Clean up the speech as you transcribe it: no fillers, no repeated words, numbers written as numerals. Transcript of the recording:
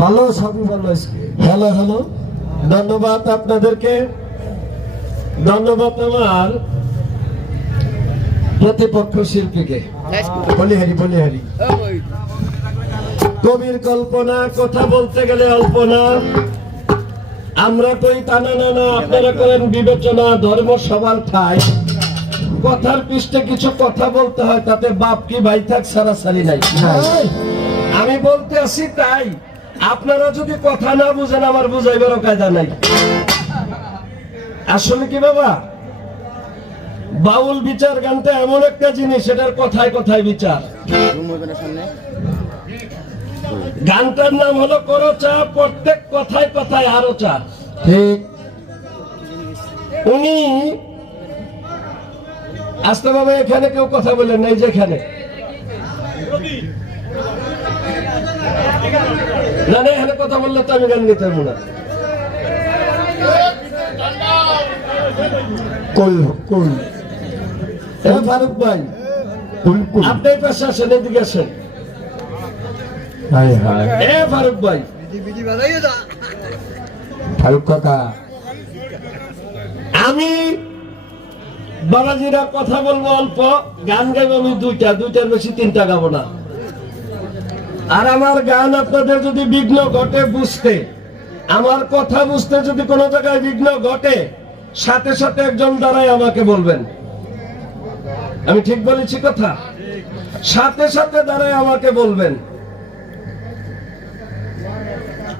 ভালো, সবই ভালো। হ্যালো হ্যালো, ধন্যবাদ আপনাদেরকে, ধন্যবাদ আমার প্রতিপক্ষ শিল্পীকে। বলিহারি বলিহারি, কবির কল্পনা, কথা বলতে গেলে অল্প না। আমরা কই টানা না না, আপনারা করেন বিবেচনা, ধর্ম সবার ঠাই। কথার পৃষ্ঠে কিছু কথা বলতে হয়, তাতে বাপ কি ভাই থাক সারাসারি নাই। আমি বলতে আসি তাই, আপনারা যদি কথা না বুঝেন আমার বুঝাইবারও কায়দা নাই। আসলে কি বাবা, বাউল বিচার গানটা এমন একটা জিনিস, এটার কথায় কথায় বিচার। গানটার নাম হলো করো চা, প্রত্যেক কথায় কথায় আরো চা। ঠিক, উনি আসতে বাবা এখানে কেউ কথা বলেন নাই, যেখানে না না এখানে কথা বললে তো আমি গান নিতে পারবো না। ফারুক ভাই, আপনি পাশে আসেন, এদিকে আসেন। ফারুক ভাই, ফারুক কাকা, আমি বাবাজিরা কথা বলবো অল্প, গান গাইবো আমি দুইটার বেশি তিনটা গাবো না। আর আমার গান আপনাদের যদি বিঘ্ন ঘটে বুঝতে, আমার কথা বুঝতে যদি কোনো জায়গায় বিঘ্ন ঘটে, সাথে সাথে একজন দ্বারাই আমাকে বলবেন। আমি ঠিক বলেছি কথা? সাথে সাথে দ্বারাই আমাকে বলবেন।